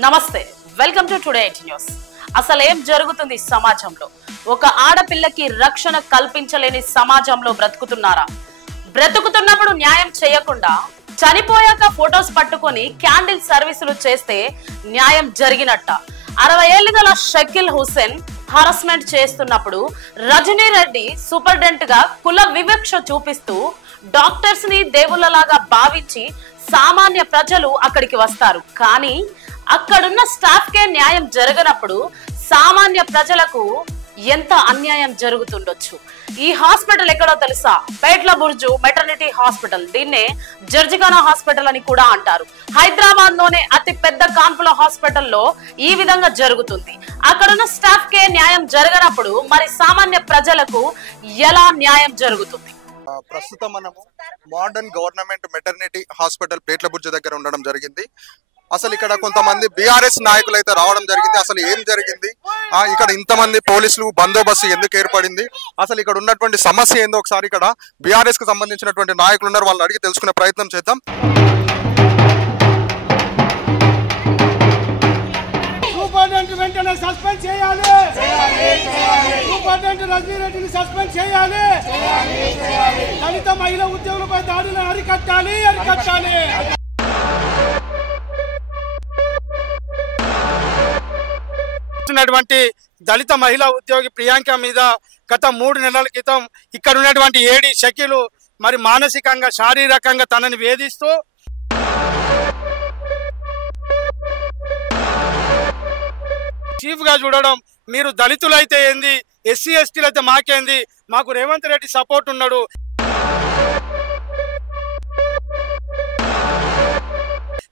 నమస్తే, welcome to today news. అసలేం జరుగుతుంది సమాజంలో? ఒక ఆడపిల్లకి రక్షణ కల్పించలేని సమాజంలో బ్రతుకుతున్నారా? బ్రతుకుతున్నప్పుడు న్యాయం చేయకుండా చనిపోయాక ఫొటోస్ పట్టుకొని క్యాండిల్ సర్వీసులు చేస్తే న్యాయం జరిగినట్ట? 60 ఏళ్ల గల షకీల్ హుసేన్ హరాస్మెంట్ చేస్తున్నప్పుడు రజనీ రెడ్డి సూపరింటెండెంట్ గా కుల వివక్ష చూపిస్తూ డాక్టర్స్ ని దేవుళ్ళలాగా భావించి సామాన్య ప్రజలు అక్కడికి వస్తారు. కానీ అక్కడున్న స్టాఫ్ కే న్యాయం జరగనప్పుడు సామాన్య ప్రజలకు ఎంత అన్యాయం జరుగుతుండొచ్చు. ఈ హాస్పిటల్ ఎక్కడో తెలుసా? పేట్ల బుర్జు మెటర్నిటీ హాస్పిటల్. దీన్నే జర్జిగానా హాస్పిటల్ అని కూడా అంటారు. హైదరాబాద్ లోనే అతి పెద్ద కాన్పుల హాస్పిటల్లో ఈ విధంగా జరుగుతుంది. అక్కడున్న స్టాఫ్ కే న్యాయం జరగనప్పుడు మరి సామాన్య ప్రజలకు ఎలా న్యాయం జరుగుతుంది? ప్రస్తుతం మనము మోడర్న్ గవర్నమెంట్ మెటర్నిటీ హాస్పిటల్ పేట్ల బుర్జు దగ్గర ఉండడం జరిగింది. అసలు ఇక్కడ కొంతమంది బీఆర్ఎస్ నాయకులు అయితే రావడం జరిగింది. అసలు ఏం జరిగింది, ఇక్కడ ఇంతమంది పోలీసులు బందోబస్తు ఎందుకు ఏర్పడింది, అసలు ఇక్కడ ఉన్నటువంటి సమస్య ఏందో ఒకసారి ఇక్కడ బీఆర్ఎస్ కు సంబంధించినటువంటి నాయకులు ఉన్నారు, వాళ్ళని అడిగి తెలుసుకునే ప్రయత్నం చేద్దాం. వెంటనే సస్పెండ్ చేయాలి. సూపరింటెండెంట్ రజనీ రెడ్డిని సస్పెండ్ చేయాలి. దళిత మహిళా ఉద్యోగులపై దాడులను అరికట్టాలి. దళిత మహిళా ఉద్యోగి ప్రియాంక మీద గత 3 నెలల క్రితం ఇక్కడ ఉన్నటువంటి ఏడి షకీలు మరి మానసికంగా శారీరకంగా తనని వేధిస్తూ చీఫ్ గా చూడడం, మీరు దళితులైతే ఏంది, ఎస్సీ ఎస్టీలు అయితే మాకేంది, మాకు రేవంత్ రెడ్డి సపోర్ట్ ఉన్నాడు,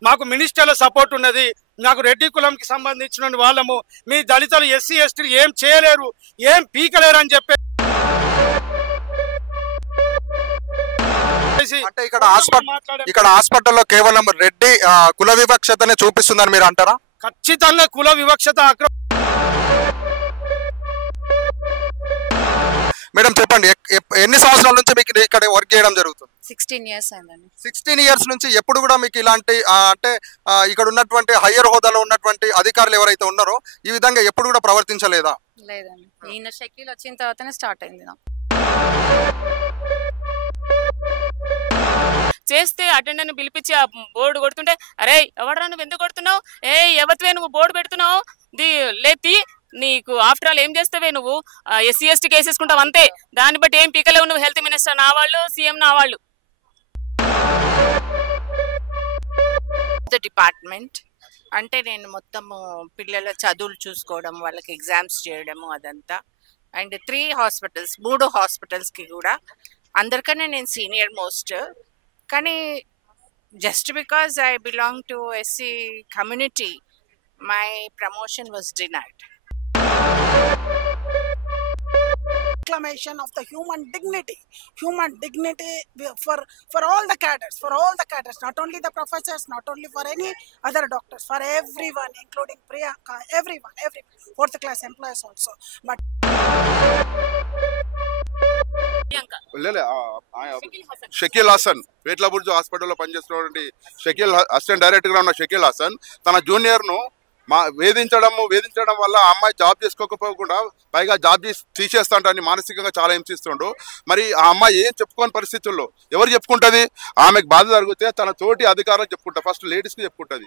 మాకు మినిస్టర్ల సపోర్ట్ ఉన్నది, నాకు రెడ్డి కులంకి సంబంధించిన వాళ్ళము, మీ దళితులు ఎస్సీ ఎస్టీలు ఏం చేయలేరు, ఏం పీకలేరు అని చెప్పి అంటే ఇక్కడ హాస్పిటల్లో కేవలం రెడ్డి కుల వివక్షతనే చూపిస్తుందని మీరు అంటారా? ఖచ్చితంగా కుల వివక్షత. మేడం చెప్పండి, ఎన్ని సంవత్సరాల నుంచి మీకు ఇక్కడ వర్క్ చేయడం జరుగుతుంది? 16 years అయిందండి. 16 years నుంచి ఎప్పుడు కూడా మీకు ఇలాంటి అంటే ఇక్కడ ఉన్నటువంటి హయ్యర్ హోదాలో ఉన్నటువంటి అధికారులు ఎవరైతే ఉన్నారో ఈ విధంగా ఎప్పుడు కూడా ప్రవర్తించలేదా? లేదండి, ఈయన షకీల్ వచ్చిన తర్వాతనే స్టార్ట్ అయింది. చేస్తే అటెండెంట్ పిలిపించి ఆ బోర్డు కొడుతుంటే, అరే ఎవడరా నువ్వు ఎందుకు కొడుతున్నావు, ఎవరివే నువ్వు బోర్డు పెడుతున్నావు, లేతి నీకు ఆఫ్టర్ ఆల్ ఏం చేస్తావే నువ్వు, ఎస్సీ ఎస్టీ కేసేసుకుంటావు అంతే, దాన్ని బట్టి ఏం పీకలేవు నువ్వు, హెల్త్ మినిస్టర్ నా వాళ్ళు, సీఎం నా వాళ్ళు. డిపార్ట్మెంట్ అంటే నేను మొత్తము పిల్లల చదువులు చూసుకోవడం, వాళ్ళకి ఎగ్జామ్స్ చేయడము అదంతా. అండ్ 3 హాస్పిటల్స్ 3 హాస్పిటల్స్కి కూడా అందరికన్నా నేను సీనియర్ మోస్ట్. కానీ just because I belong to SC community my promotion was denied. Reclamation of the human dignity for all the cadres, not only the professors, not only for any other doctors, for everyone, including Priyanka, everyone, 4th class employees also. But Shakeel Hasan Petla Burj హాస్పిటల్లో పనిచేస్తున్నటువంటి Shakeel assistant director గా ఉన్న షకీల్ హసన్ తన junior ను వేధించడం వల్ల ఆ అమ్మాయి జాబ్ చేసుకోకపోకుండా పైగా జాబ్ తీసేస్తాంటని మానసికంగా చాలా హింసిస్తుండు. మరి ఆ అమ్మాయి ఏం చెప్పుకోని పరిస్థితుల్లో ఎవరు చెప్పుకుంటుంది? ఆమెకు బాధ జరిగితే తన తోటి అధికారులకు చెప్పుకుంటా, ఫస్ట్ లేడీస్కి చెప్పుకుంటుంది.